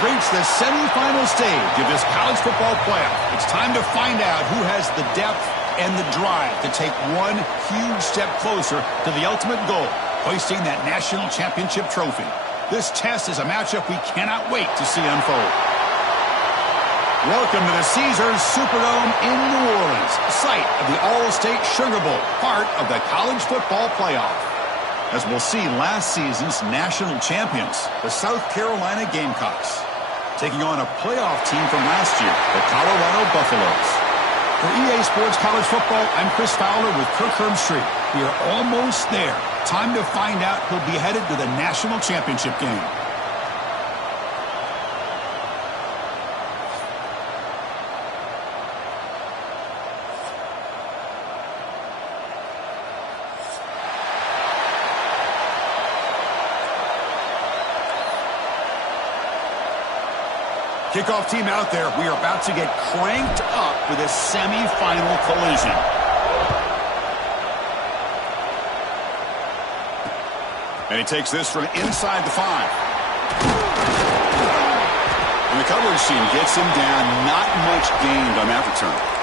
We've reached the semifinal stage of this college football playoff. It's time to find out who has the depth and the drive to take one huge step closer to the ultimate goal, hoisting that national championship trophy. This test is a matchup we cannot wait to see unfold. Welcome to the Caesars Superdome in New Orleans, site of the All-State Sugar Bowl, part of the college football playoff. As we'll see last season's national champions, the South Carolina Gamecocks, taking on a playoff team from last year, the Colorado Buffaloes. For EA Sports College Football, I'm Chris Fowler with Kirk Herbstreit. We are almost there. Time to find out who'll be headed to the national championship game. Kickoff team out there. We are about to get cranked up with a semi-final collision. And he takes this from inside the 5. And the coverage team gets him down. Not much gained on that return.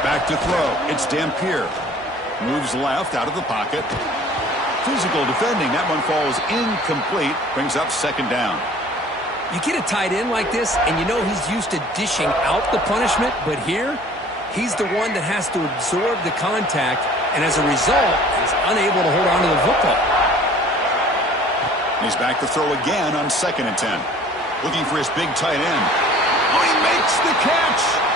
Back to throw. It's Dampier. Moves left out of the pocket. Physical defending. That one falls incomplete. Brings up second down. You get a tight end like this, and you know he's used to dishing out the punishment, but here, he's the one that has to absorb the contact, and as a result, he's unable to hold on to the football. He's back to throw again on 2nd and 10. Looking for his big tight end. Oh, he makes the catch!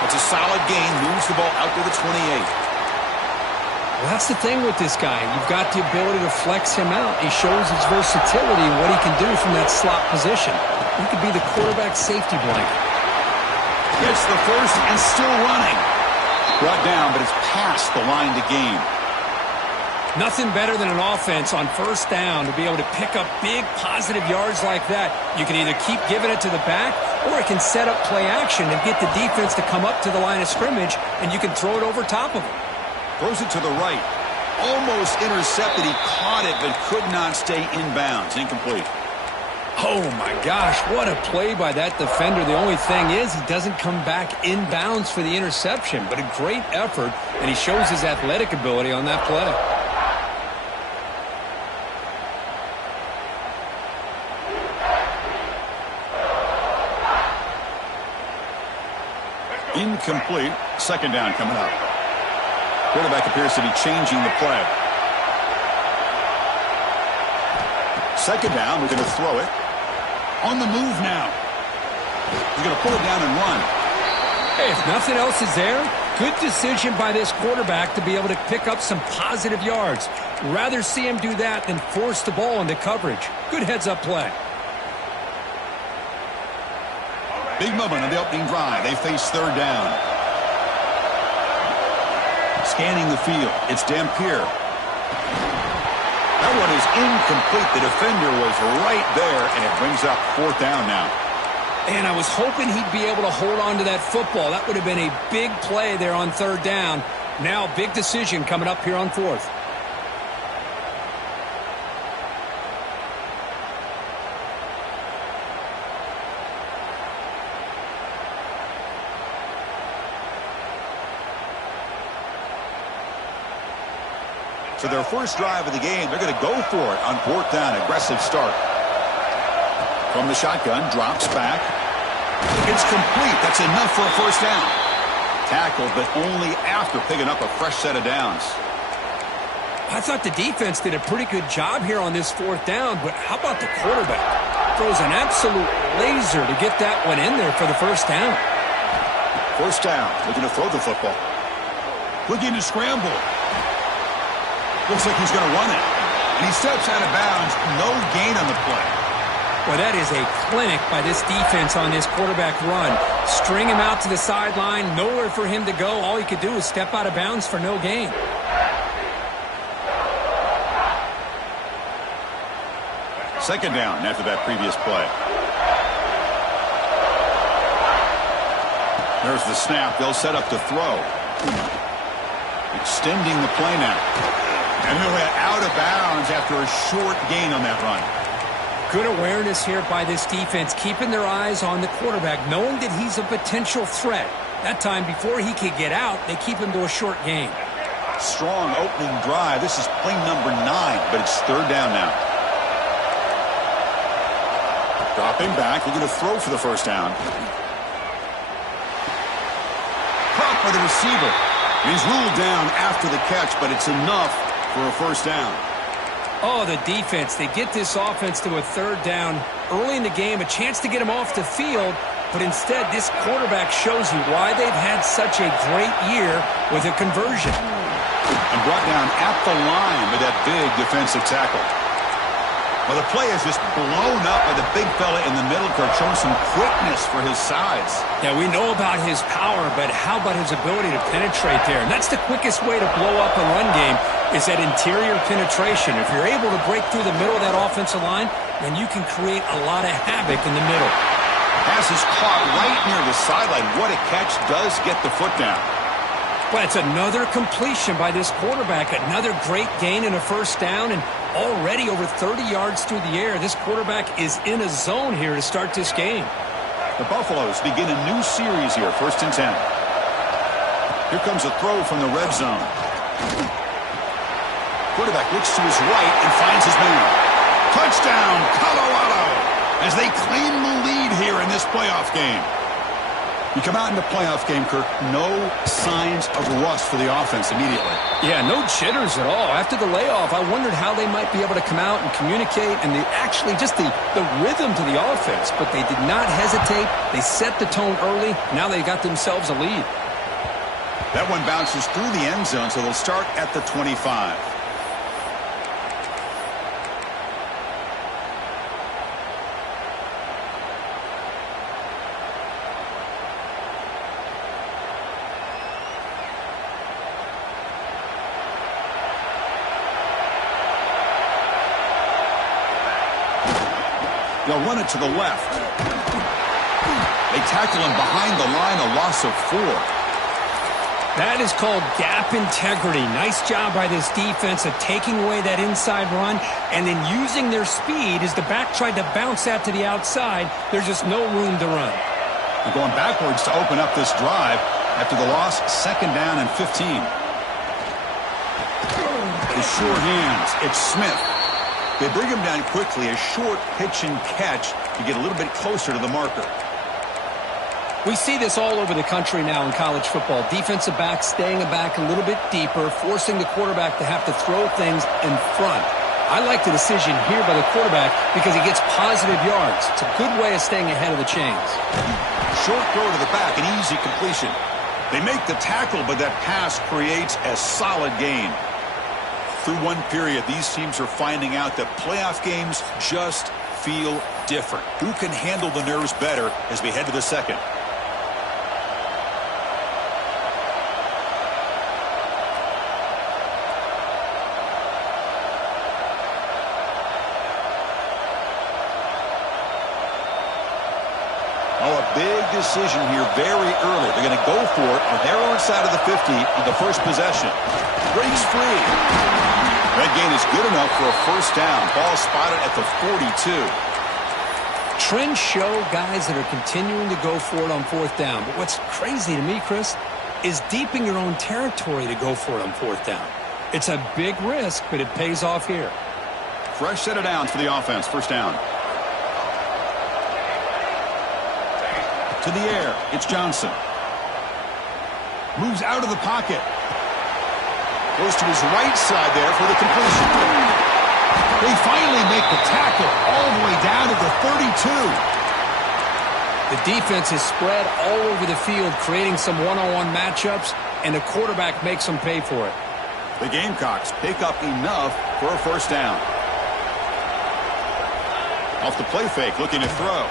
It's a solid gain, moves the ball out to the 28. Well, that's the thing with this guy. You've got the ability to flex him out. He shows his versatility and what he can do from that slot position. He could be the quarterback safety blanket. Gets the first and still running. Brought down, but it's past the line to gain. Nothing better than an offense on first down to be able to pick up big positive yards like that. You can either keep giving it to the back, or it can set up play action and get the defense to come up to the line of scrimmage, and you can throw it over top of them. Throws it to the right. Almost intercepted. He caught it, but could not stay in bounds. Incomplete. Oh, my gosh. What a play by that defender. The only thing is he doesn't come back in bounds for the interception, but a great effort, and he shows his athletic ability on that play. Incomplete. Second down coming up. Quarterback appears to be changing the play. Second down. We're going to throw it. On the move now. He's going to pull it down and run. Hey, if nothing else is there, good decision by this quarterback to be able to pick up some positive yards. Rather see him do that than force the ball into coverage. Good heads-up play. Big moment on the opening drive. They face third down. Scanning the field. It's Dampier. That one is incomplete. The defender was right there, and it brings up fourth down now. And I was hoping he'd be able to hold on to that football. That would have been a big play there on third down. Now, big decision coming up here on fourth. So their first drive of the game, they're going to go for it on fourth down. Aggressive start. From the shotgun, drops back. It's complete. That's enough for a first down. Tackled, but only after picking up a fresh set of downs. I thought the defense did a pretty good job here on this fourth down, but how about the quarterback? Throws an absolute laser to get that one in there for the first down. First down, looking to throw the football. Looking to scramble. Looks like he's going to run it. And he steps out of bounds. No gain on the play. Well, that is a clinic by this defense on this quarterback run. String him out to the sideline. Nowhere for him to go. All he could do is step out of bounds for no gain. Second down after that previous play. There's the snap. They'll set up to throw. Extending the play now. And he'll hit out of bounds after a short gain on that run. Good awareness here by this defense, keeping their eyes on the quarterback, knowing that he's a potential threat. That time, before he could get out, they keep him to a short gain. Strong opening drive. This is play number 9, but it's third down now. Dropping back, looking to throw for the first down. Caught by the receiver. He's ruled down after the catch, but it's enough for a first down. Oh, the defense. They get this offense to a third down early in the game, a chance to get him off the field, but instead this quarterback shows you why they've had such a great year with a conversion. And brought down at the line with that big defensive tackle. Well, the play is just blown up by the big fella in the middle, Kirk, showing some quickness for his size. Yeah, we know about his power, but how about his ability to penetrate there? And that's the quickest way to blow up a run game, is that interior penetration. If you're able to break through the middle of that offensive line, then you can create a lot of havoc in the middle. Pass is caught right near the sideline. What a catch. Does get the foot down. Well, it's another completion by this quarterback. Another great gain and a first down, and already over 30 yards through the air. This quarterback is in a zone here to start this game. The Buffaloes begin a new series here, 1st and 10. Here comes a throw from the red zone. Quarterback looks to his right and finds his man. Touchdown, Colorado, as they claim the lead here in this playoff game. You come out in the playoff game, Kirk, no signs of rust for the offense immediately. Yeah, no jitters at all. After the layoff, I wondered how they might be able to come out and communicate and just the rhythm to the offense. But they did not hesitate. They set the tone early. Now they got themselves a lead. That one bounces through the end zone, so they'll start at the 25. They'll run it to the left. They tackle him behind the line, a loss of 4. That is called gap integrity. Nice job by this defense of taking away that inside run and then using their speed as the back tried to bounce that to the outside. There's just no room to run. They're going backwards to open up this drive after the loss, 2nd down and 15. The sure hands, it's Smith. They bring him down quickly, a short pitch and catch to get a little bit closer to the marker. We see this all over the country now in college football. Defensive backs staying back a little bit deeper, forcing the quarterback to have to throw things in front. I like the decision here by the quarterback because he gets positive yards. It's a good way of staying ahead of the chains. Short throw to the back, an easy completion. They make the tackle, but that pass creates a solid gain. Through one period, these teams are finding out that playoff games just feel different. Who can handle the nerves better as we head to the second? Oh, a big decision here very early. They're going to go for it on their own side of the 50 on the first possession. Breaks free. That gain is good enough for a first down. Ball spotted at the 42. Trends show guys that are continuing to go for it on 4th down. But what's crazy to me, Chris, is deep in your own territory to go for it on 4th down. It's a big risk, but it pays off here. Fresh set of downs for the offense. First down. To the air. It's Johnson. Moves out of the pocket. Goes to his right side there for the completion. They finally make the tackle all the way down to the 32. The defense is spread all over the field, creating some one-on-one matchups, and the quarterback makes them pay for it. The Gamecocks pick up enough for a first down. Off the play fake, looking to throw.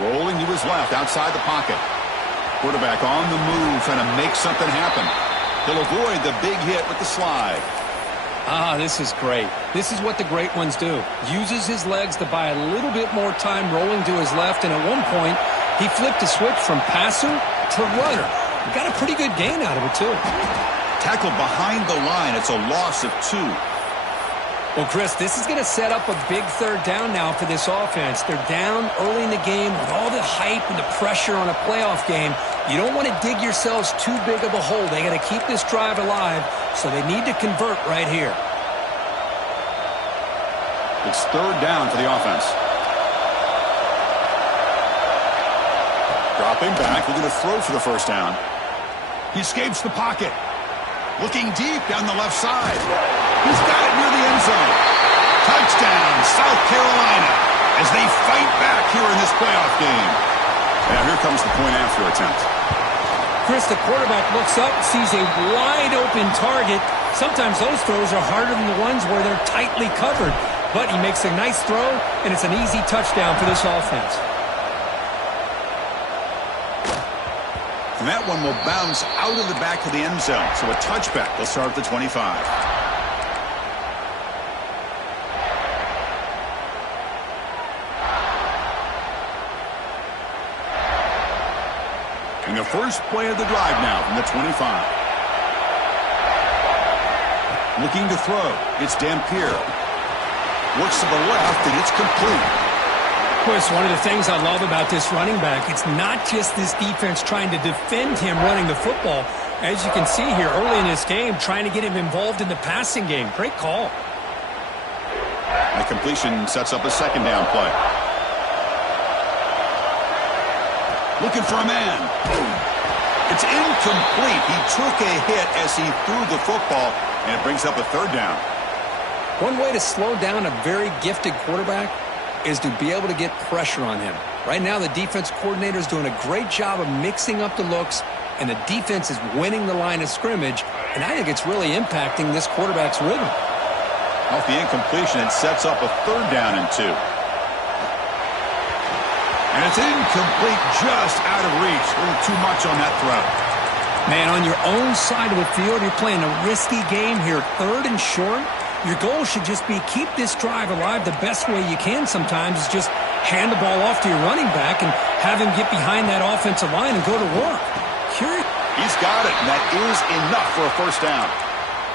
Rolling to his left, outside the pocket. Quarterback on the move, trying to make something happen. He'll avoid the big hit with the slide. Ah, this is great. This is what the great ones do. Uses his legs to buy a little bit more time rolling to his left, and at one point, he flipped a switch from passer to runner. He got a pretty good gain out of it, too. Tackled behind the line. It's a loss of 2. Well, Chris, this is going to set up a big third down now for this offense. They're down early in the game with all the hype and the pressure on a playoff game. You don't want to dig yourselves too big of a hole. They got to keep this drive alive, so they need to convert right here. It's third down for the offense. Dropping back, looking to throw for the first down. He escapes the pocket. Looking deep down the left side. He's got it near the end zone. Touchdown, South Carolina, as they fight back here in this playoff game. Now here comes the point-after attempt. Chris, the quarterback looks up, sees a wide-open target. Sometimes those throws are harder than the ones where they're tightly covered. But he makes a nice throw, and it's an easy touchdown for this offense. And that one will bounce out of the back of the end zone. So a touchback will start at the 25. And the first play of the drive now from the 25. Looking to throw. It's Dampier. Works to the left, and it's complete. Chris, one of the things I love about this running back, it's not just this defense trying to defend him running the football. As you can see here early in this game, trying to get him involved in the passing game. Great call. The completion sets up a second down play. Looking for a man. It's incomplete. He took a hit as he threw the football, and it brings up a third down. One way to slow down a very gifted quarterback is to be able to get pressure on him. Right now, the defense coordinator is doing a great job of mixing up the looks, and the defense is winning the line of scrimmage, and I think it's really impacting this quarterback's rhythm. Off the incompletion, it sets up a third down and 2. And it's incomplete, just out of reach. A little too much on that throw. Man, on your own side of the field, you're playing a risky game here. Third and short. Your goal should just be keep this drive alive the best way you can sometimes is just hand the ball off to your running back and have him get behind that offensive line and go to work. He's got it, and that is enough for a first down.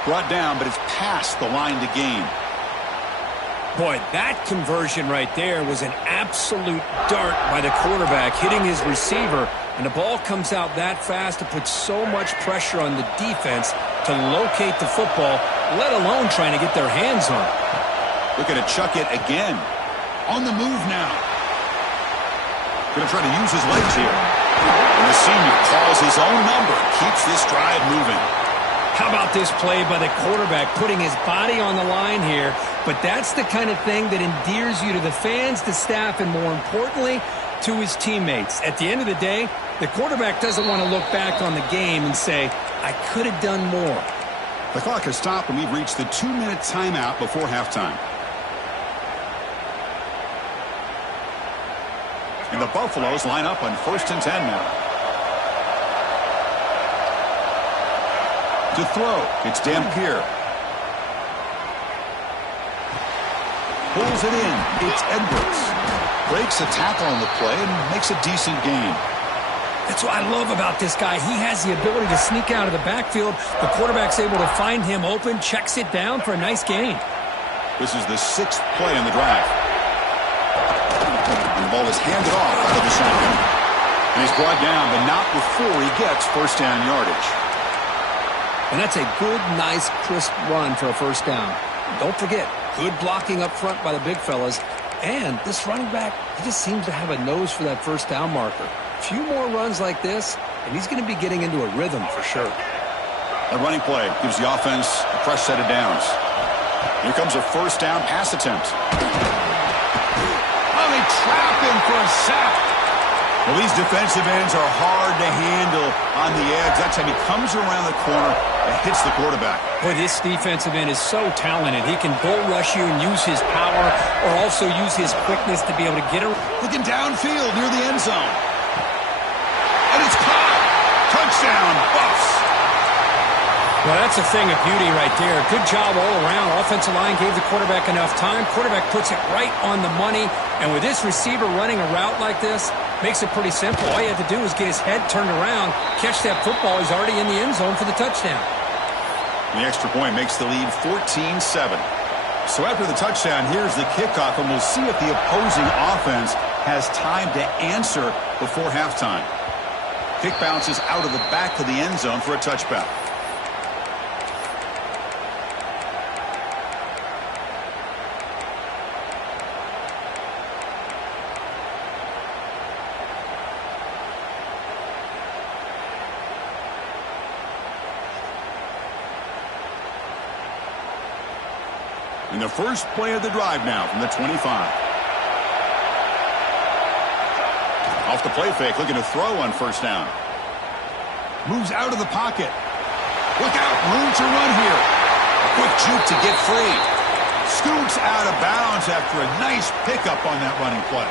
Brought down, but it's past the line to gain. Boy, that conversion right there was an absolute dart by the quarterback hitting his receiver, and the ball comes out that fast to put so much pressure on the defense to locate the football, let alone trying to get their hands on it. Looking to chuck it again. On the move now. Going to try to use his legs here. And the senior calls his own number, keeps this drive moving. How about this play by the quarterback, putting his body on the line here? But that's the kind of thing that endears you to the fans, the staff, and more importantly, to his teammates. At the end of the day, the quarterback doesn't want to look back on the game and say, I could have done more. The clock has stopped, and we've reached the 2-minute timeout before halftime. And the Buffaloes line up on 1st and 10 now. To throw, it's Dampier. Pulls it in, it's Edwards. Breaks a tackle on the play and makes a decent gain. That's what I love about this guy. He has the ability to sneak out of the backfield. The quarterback's able to find him open, checks it down for a nice gain. This is the 6th play in the drive. And the ball is handed off out of the shotgun. And he's brought down, but not before he gets first down yardage. And that's a good, nice, crisp run for a first down. Don't forget, good blocking up front by the big fellas. And this running back, he just seems to have a nose for that first down marker. A few more runs like this, and he's going to be getting into a rhythm for sure. The running play gives the offense a fresh set of downs. Here comes a first down pass attempt. Oh, they trap him for a sack. Well, these defensive ends are hard to handle on the edge. That time he comes around the corner and hits the quarterback. Boy, this defensive end is so talented. He can bull rush you and use his power or also use his quickness to be able to get around. Looking downfield near the end zone. And it's caught. Touchdown, Buffs. Well, that's a thing of beauty right there. Good job all around. Offensive line gave the quarterback enough time. Quarterback puts it right on the money. And with this receiver running a route like this, makes it pretty simple. All you have to do is get his head turned around, catch that football. He's already in the end zone for the touchdown. The extra point makes the lead 14-7. So after the touchdown, here's the kickoff, and we'll see if the opposing offense has time to answer before halftime. Kick bounces out of the back of the end zone for a touchback. In the first play of the drive now from the 25. Off the play fake, looking to throw on first down. Moves out of the pocket. Look out, room to run here. A quick juke to get free. Scoots out of bounds after a nice pickup on that running play.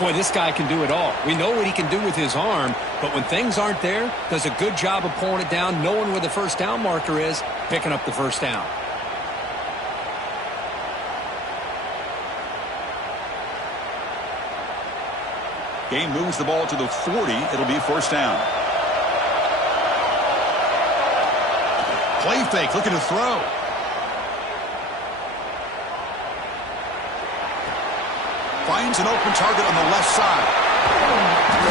Boy, this guy can do it all. We know what he can do with his arm, but when things aren't there, does a good job of pulling it down, knowing where the first down marker is, picking up the first down. Game moves the ball to the 40. It'll be first down. Play fake, looking to throw. Finds an open target on the left side.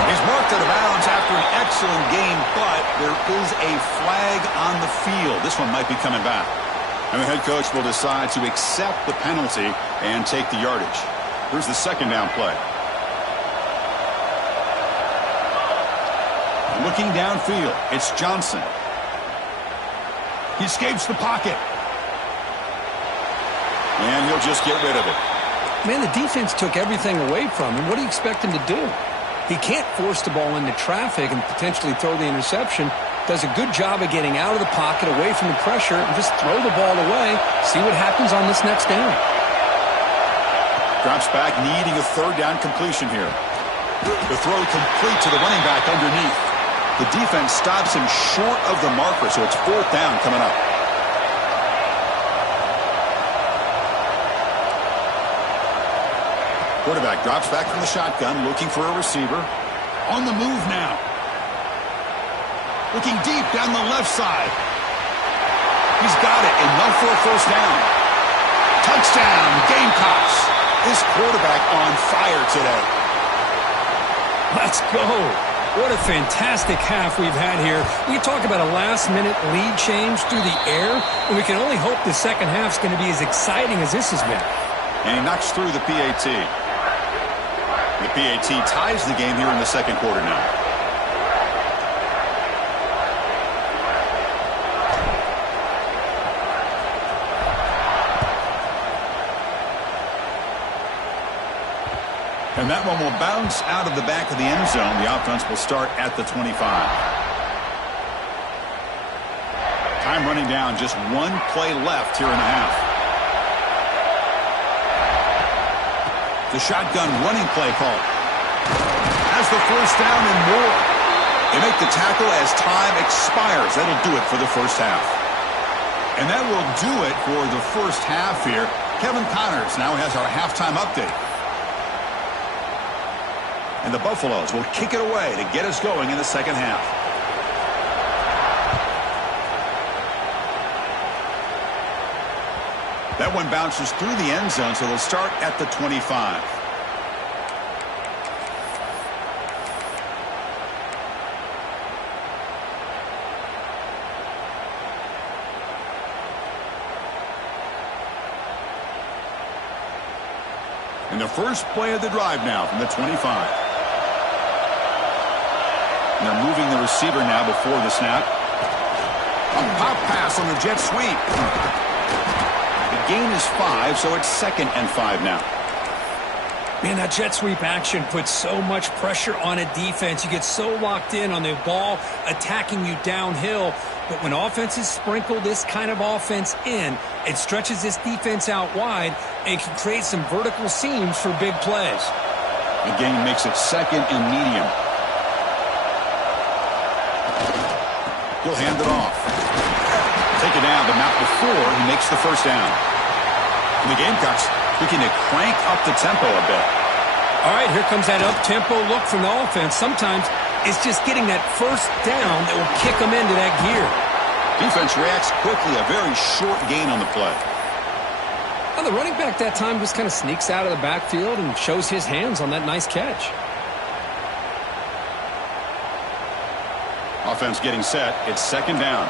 He's marked out of bounds after an excellent game, but there is a flag on the field. This one might be coming back. And the head coach will decide to accept the penalty and take the yardage. Here's the second down play. Looking downfield, it's Johnson. He escapes the pocket. And he'll just get rid of it. Man, the defense took everything away from him. What do you expect him to do? He can't force the ball into traffic and potentially throw the interception. Does a good job of getting out of the pocket, away from the pressure, and just throw the ball away. See what happens on this next down. Drops back, needing a third down completion here. The throw complete to the running back underneath. The defense stops him short of the marker, so it's fourth down coming up. Quarterback drops back from the shotgun, looking for a receiver. On the move now. Looking deep down the left side. He's got it, enough for a first down. Touchdown, Gamecocks. This quarterback on fire today. Let's go. What a fantastic half we've had here. We talk about a last-minute lead change through the air, and we can only hope the second half's going to be as exciting as this has been. And he knocks through the PAT. The PAT ties the game here in the second quarter now. And that one will bounce out of the back of the end zone. The offense will start at the 25. Time running down, just one play left here in the half. The shotgun running play call. Has the first down and more. They make the tackle as time expires. That'll do it for the first half. And that will do it for the first half here. Kevin Connors now has our halftime update. And the Buffaloes will kick it away to get us going in the second half. That one bounces through the end zone, so they'll start at the 25. In the first play of the drive now from the 25. And they're moving the receiver now before the snap. A pop pass on the jet sweep. The gain is 5, so it's 2nd and 5 now. Man, that jet sweep action puts so much pressure on a defense. You get so locked in on the ball attacking you downhill. But when offenses sprinkle this kind of offense in, it stretches this defense out wide and can create some vertical seams for big plays. The gain makes it 2nd and medium. He'll hand it off. take it down, but not before he makes the first down. And the Gamecocks looking to crank up the tempo a bit. All right, here comes that up-tempo look from the offense. Sometimes it's just getting that first down that will kick them into that gear. Defense reacts quickly, a very short gain on the play. Well, the running back that time just kind of sneaks out of the backfield and shows his hands on that nice catch. Offense getting set. It's second down.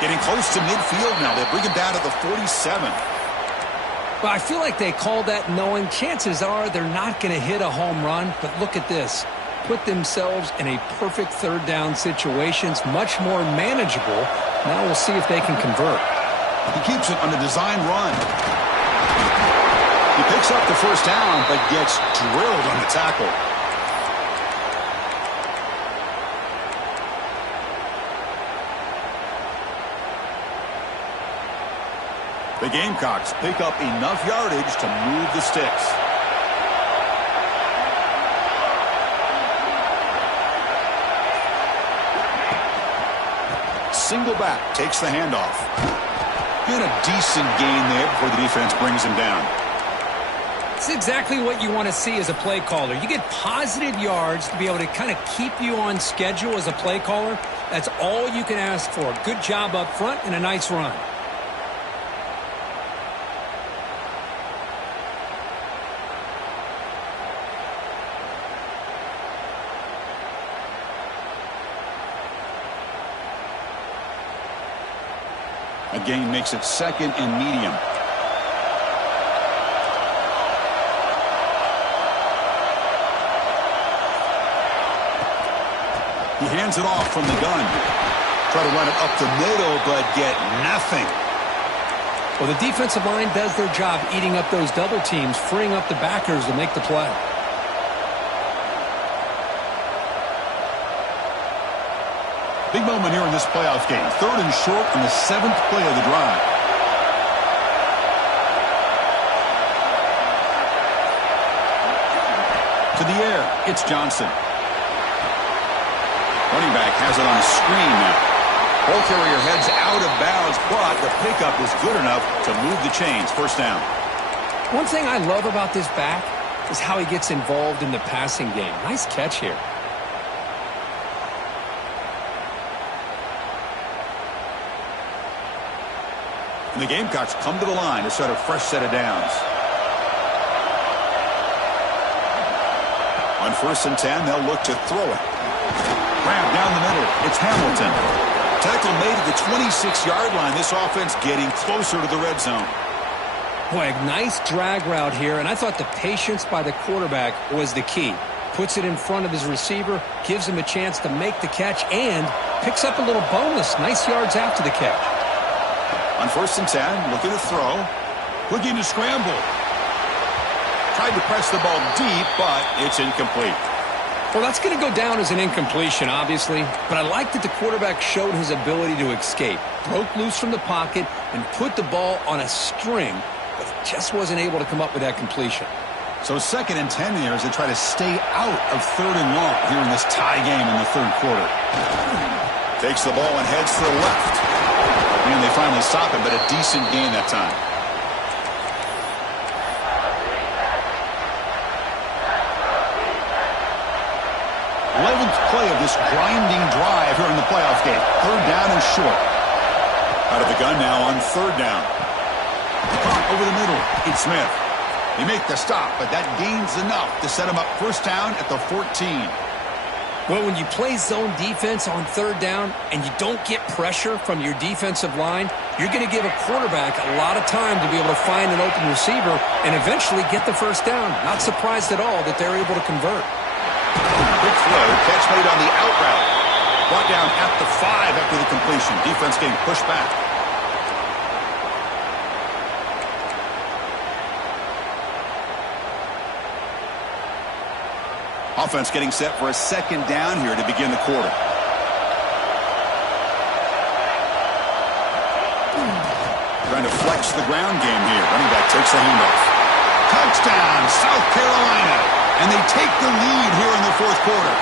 Getting close to midfield now. They bring him down to the 47. Well, I feel like they called that knowing chances are they're not going to hit a home run. But look at this. Put themselves in a perfect third down situations, much more manageable. Now we'll see if they can convert. He keeps it on a design run. He picks up the first down, but gets drilled on the tackle. The Gamecocks pick up enough yardage to move the sticks. Single back takes the handoff. And a decent gain there before the defense brings him down. It's exactly what you want to see as a play caller. You get positive yards to be able to kind of keep you on schedule as a play caller. That's all you can ask for. Good job up front and a nice run. Again, makes it second and medium. He hands it off from the gun. Try to run it up the middle, but get nothing. Well, the defensive line does their job eating up those double teams, freeing up the backers to make the play. Big moment here in this playoff game. Third and short on the 7th play of the drive. To the air, it's Johnson. Running back has it on a screen now. Ball carrier heads out of bounds, but the pickup is good enough to move the chains. First down. One thing I love about this back is how he gets involved in the passing game. Nice catch here. And the Gamecocks come to the line to set a fresh set of downs. On 1st and 10, they'll look to throw it. Grab down the middle. It's Hamilton. Tackle made at the 26-yard line. This offense getting closer to the red zone. Boy, a nice drag route here, and I thought the patience by the quarterback was the key. Puts it in front of his receiver, gives him a chance to make the catch, and picks up a little bonus. Nice yards after the catch. On 1st and 10, looking to throw. Looking to scramble. Tried to press the ball deep, but it's incomplete. Well, that's going to go down as an incompletion, obviously. But I like that the quarterback showed his ability to escape. Broke loose from the pocket and put the ball on a string, but he just wasn't able to come up with that completion. So 2nd and 10 here as they try to stay out of 3rd and long here in this tie game in the 3rd quarter. Takes the ball and heads to the left. And they finally stop him, but a decent gain that time. Eleventh play of this grinding drive here in the playoff game. 3rd down and short. Out of the gun now on 3rd down. Caught over the middle. It's Smith. They make the stop, but that gains enough to set him up first down at the 14. Well, when you play zone defense on 3rd down and you don't get pressure from your defensive line, you're going to give a quarterback a lot of time to be able to find an open receiver and eventually get the first down. Not surprised at all that they're able to convert. Quick throw, catch made on the out route. Brought down at the 5 after the completion. Defense getting pushed back. Offense getting set for a 2nd down here to begin the quarter. flex the ground game here. Running back takes the handoff. Touchdown, South Carolina. And they take the lead here in the fourth quarter.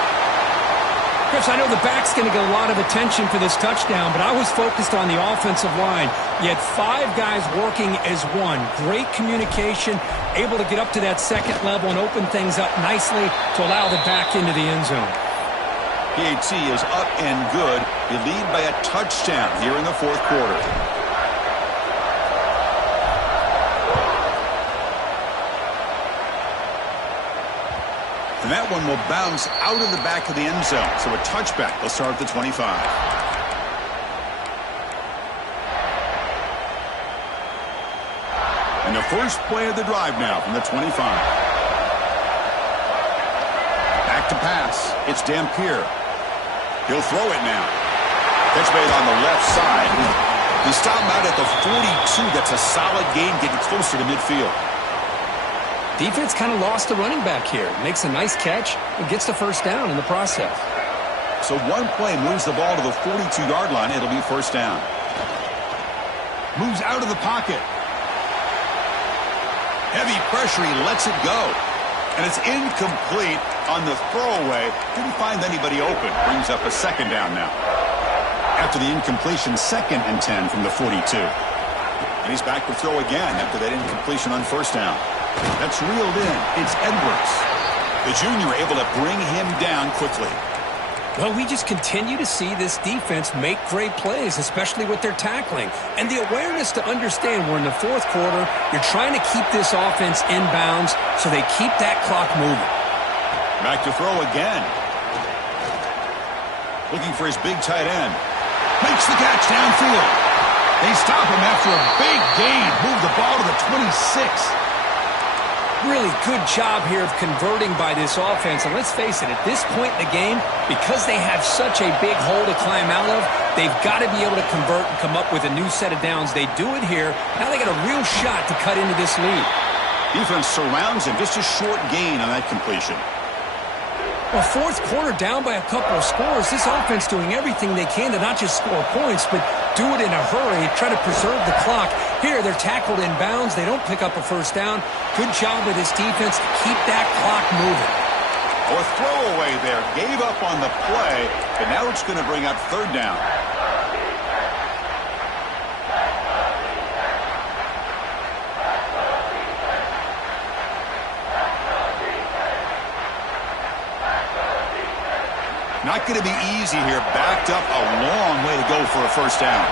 Chris, I know the back's going to get a lot of attention for this touchdown, but I was focused on the offensive line. You had 5 guys working as one. Great communication, able to get up to that second level and open things up nicely to allow the back into the end zone. PAT is up and good. You lead by a touchdown here in the fourth quarter. And that one will bounce out of the back of the end zone. So a touchback. They'll start at the 25. And the first play of the drive now from the 25. Back to pass. It's Dampier. He'll throw it now. Catch made on the left side. He stopped him out at the 42. That's a solid gain, getting closer to midfield. Defense kind of lost the running back here. Makes a nice catch and gets the first down in the process. So one play moves the ball to the 42-yard line. It'll be first down. Moves out of the pocket. Heavy pressure. He lets it go. And it's incomplete on the throwaway. Didn't find anybody open. Brings up a second down now. After the incompletion, 2nd and 10 from the 42. And he's back to throw again after that incompletion on first down. That's reeled in. It's Edwards. The junior able to bring him down quickly. Well, we just continue to see this defense make great plays, especially with their tackling. And the awareness to understand we're in the fourth quarter, you're trying to keep this offense in bounds so they keep that clock moving. Back to throw again. Looking for his big tight end. Makes the catch downfield. They stop him after a big gain. Move the ball to the 26. Really good job here of converting by this offense. And let's face it, at this point in the game, because they have such a big hole to climb out of, they've got to be able to convert and come up with a new set of downs. They do it here. Now they got a real shot to cut into this lead. Defense surrounds him. Just a short gain on that completion. Well, fourth quarter down by a couple of scores. This offense doing everything they can to not just score points, but do it in a hurry, try to preserve the clock. Here, they're tackled in bounds. They don't pick up a first down. Good job with this defense to keep that clock moving. Or throwaway there. Gave up on the play, but now it's going to bring up third down. Not going to be easy here. Backed up a long way to go for a first down.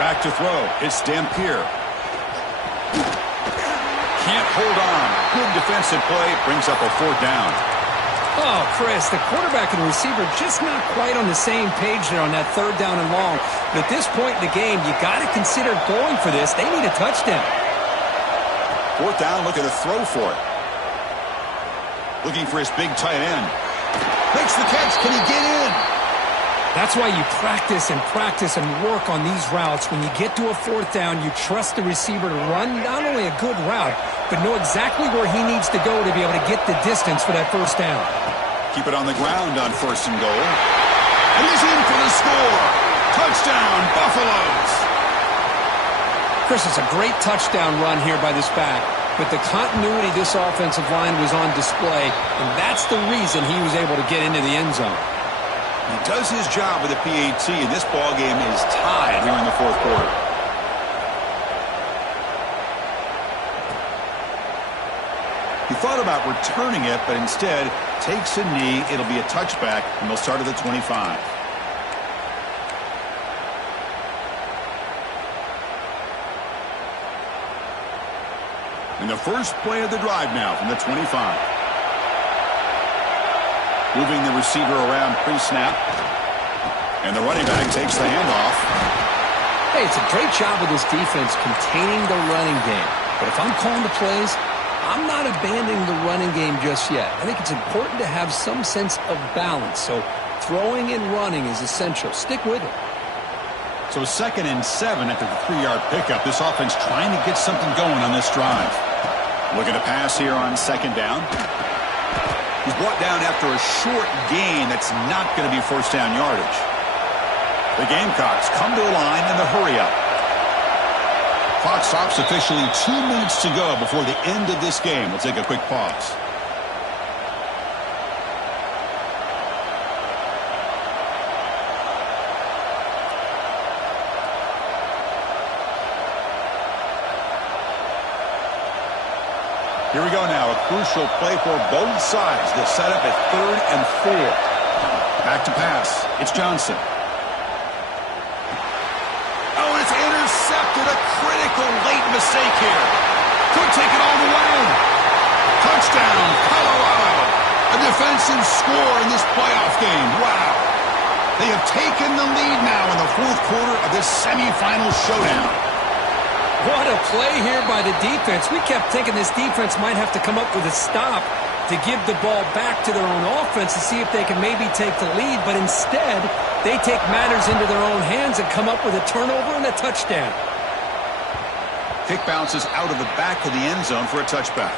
Back to throw. It's Dampier. Can't hold on. Good defensive play. Brings up a fourth down. Oh, Chris, the quarterback and receiver just not quite on the same page there on that third down and long. But at this point in the game, you got to consider going for this. They need a touchdown. Fourth down, looking to throw for it. Looking for his big tight end. Makes the catch. Can he get in? That's why you practice and work on these routes. When you get to a fourth down, you trust the receiver to run not only a good route, but know exactly where he needs to go to be able to get the distance for that first down. Keep it on the ground on first and goal. And he's in for the score. Touchdown, Buffaloes. Chris, it's a great touchdown run here by this back. But the continuity of this offensive line was on display, and that's the reason he was able to get into the end zone. He does his job with the PAT, and this ball game is tied here in the fourth quarter. He thought about returning it, but instead takes a knee. It'll be a touchback, and they'll start at the 25. And the first play of the drive now from the 25. Moving the receiver around pre-snap. And the running back takes the handoff. Hey, it's a great job with this defense containing the running game. But if I'm calling the plays, I'm not abandoning the running game just yet. I think it's important to have some sense of balance. So throwing and running is essential. Stick with it. So 2nd and 7 after the 3-yard pickup. This offense trying to get something going on this drive. Looking to pass here on 2nd down. He's brought down after a short gain that's not going to be first down yardage. The Gamecocks come to the line in the hurry up. Clock stops officially 2 minutes to go before the end of this game. We'll take a quick pause. Here we go now, a crucial play for both sides. The setup at 3rd and 4. Back to pass. It's Johnson. Oh, and it's intercepted. A critical late mistake here. Could take it all the way. Touchdown, Colorado. A defensive score in this playoff game. Wow. They have taken the lead now in the 4th quarter of this semifinal showdown. What a play here by the defense. We kept thinking this defense might have to come up with a stop to give the ball back to their own offense to see if they can maybe take the lead, but instead they take matters into their own hands and come up with a turnover and a touchdown. Kick bounces out of the back of the end zone for a touchback.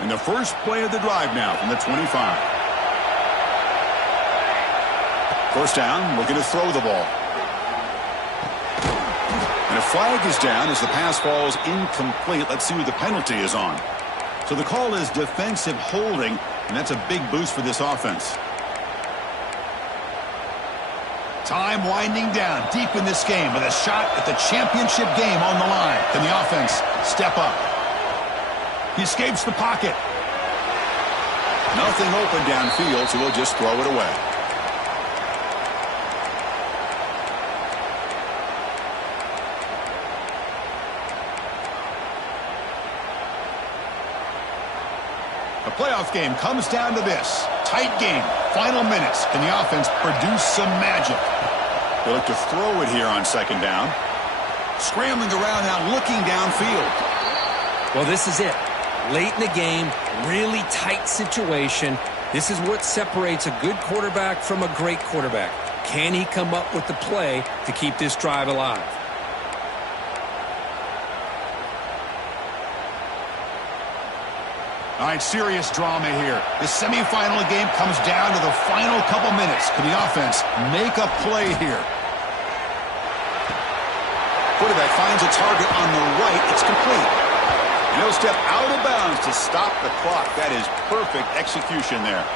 And the first play of the drive now from the 25. First down, looking to throw the ball. And a flag is down as the pass falls incomplete. Let's see who the penalty is on. So the call is defensive holding, and that's a big boost for this offense. Time winding down deep in this game with a shot at the championship game on the line. Can the offense step up? He escapes the pocket. Nothing open downfield, so we'll just throw it away. The playoff game comes down to this. Tight game. Final minutes. Can the offense produce some magic? They look to throw it here on 2nd down. Scrambling around now, looking downfield. Well, this is it. Late in the game, really tight situation. This is what separates a good quarterback from a great quarterback. Can he come up with the play to keep this drive alive? All right, serious drama here. The semifinal game comes down to the final couple minutes. Can the offense make a play here? Quarterback finds a target on the right. It's complete. And he'll step out of bounds to stop the clock. That is perfect execution there.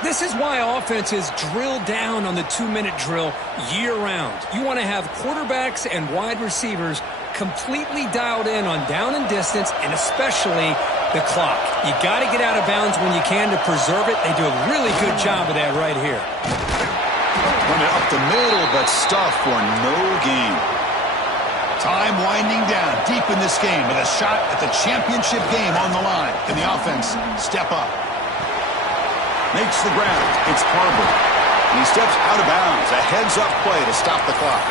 This is why offenses drill down on the 2-minute drill year-round. You want to have quarterbacks and wide receivers completely dialed in on down and distance, and especially the clock. You got to get out of bounds when you can to preserve it. They do a really good job of that right here. Run it up the middle, but stuff for no gain. Time winding down deep in this game with a shot at the championship game on the line. Can the offense step up? Makes the ground. It's Harbaugh. And he steps out of bounds. A heads-up play to stop the clock.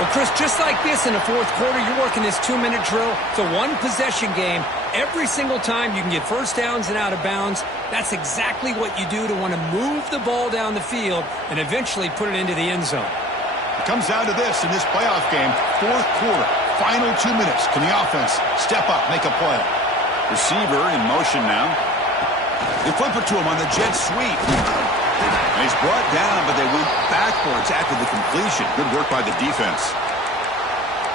Well, Chris, just like this in the 4th quarter, you're working this 2-minute drill. It's a one-possession game. Every single time you can get first downs and out of bounds. That's exactly what you do to want to move the ball down the field and eventually put it into the end zone. It comes down to this in this playoff game. 4th quarter, final 2 minutes. Can the offense step up, make a play? Receiver in motion now. They flip it to him on the jet sweep. And he's brought down, but they went backwards after the completion. Good work by the defense.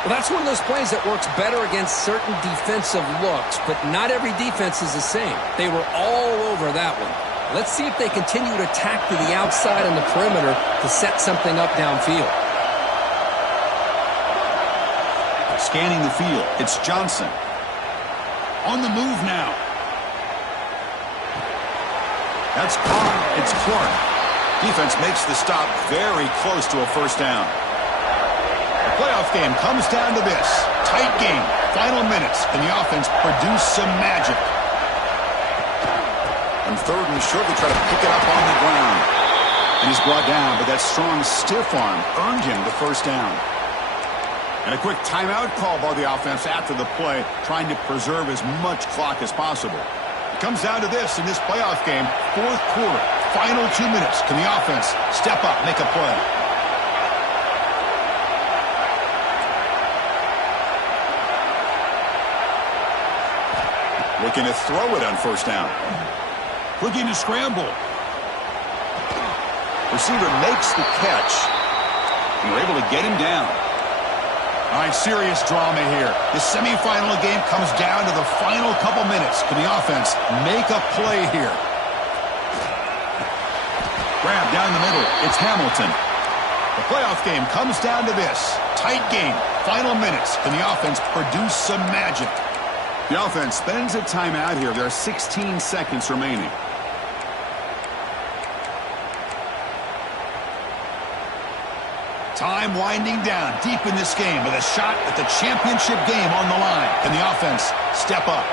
Well, that's one of those plays that works better against certain defensive looks, but not every defense is the same. They were all over that one. Let's see if they continue to attack to the outside and the perimeter to set something up downfield. Scanning the field, it's Johnson. On the move now. That's caught. It's Clark. Defense makes the stop very close to a first down. The playoff game comes down to this. Tight game. Final minutes. Can the offense produce some magic? On 3rd and short, they try to pick it up on the ground. And he's brought down, but that strong stiff arm earned him the first down. And a quick timeout call by the offense after the play, trying to preserve as much clock as possible. It comes down to this in this playoff game, 4th quarter, final 2 minutes. Can the offense step up, make a play? Looking to throw it on first down. Looking to scramble. Receiver makes the catch. And they're able to get him down. All right, serious drama here. The semifinal game comes down to the final couple minutes. Can the offense make a play here? Grab down the middle. It's Hamilton. The playoff game comes down to this. Tight game. Final minutes. Can the offense produce some magic? The offense spends a timeout here. There are 16 seconds remaining. Time winding down deep in this game with a shot at the championship game on the line. Can the offense step up?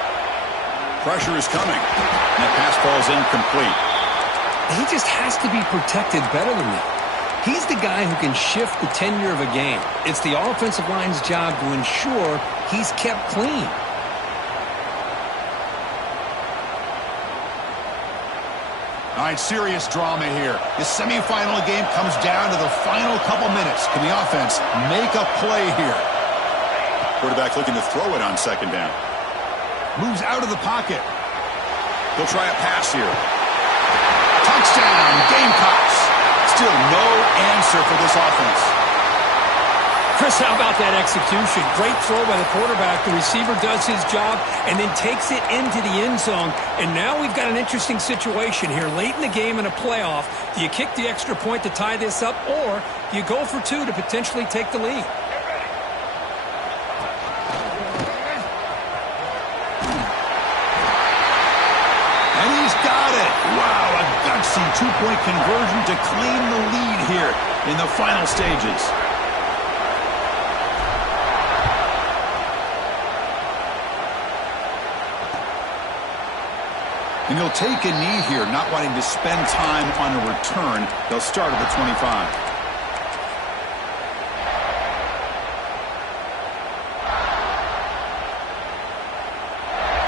Pressure is coming. And that pass falls incomplete. He just has to be protected better than that. He's the guy who can shift the tenure of a game. It's the offensive line's job to ensure he's kept clean. All right, serious drama here. The semifinal game comes down to the final couple minutes. Can the offense make a play here? Quarterback looking to throw it on second down. Moves out of the pocket. He'll try a pass here. Touchdown, Gamecocks. Still no answer for this offense. Chris, how about that execution? Great throw by the quarterback. The receiver does his job and then takes it into the end zone. And now we've got an interesting situation here. Late in the game in a playoff, do you kick the extra point to tie this up, or do you go for two to potentially take the lead? And he's got it. Wow, a gutsy two-point conversion to claim the lead here in the final stages. And he'll take a knee here, not wanting to spend time on a return. They'll start at the 25.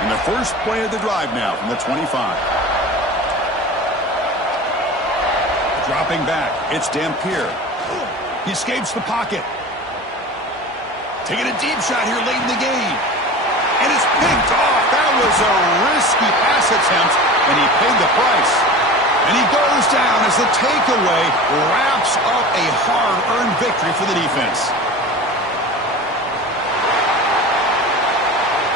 And the first play of the drive now from the 25. Dropping back, it's Dampier. He escapes the pocket. Taking a deep shot here late in the game. And it's picked off. That was a risky pass attempt, and he paid the price. And he goes down as the takeaway wraps up a hard-earned victory for the defense.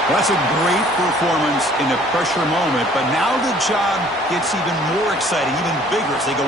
Well, that's a great performance in a pressure moment, but now the job gets even more exciting, even bigger as they go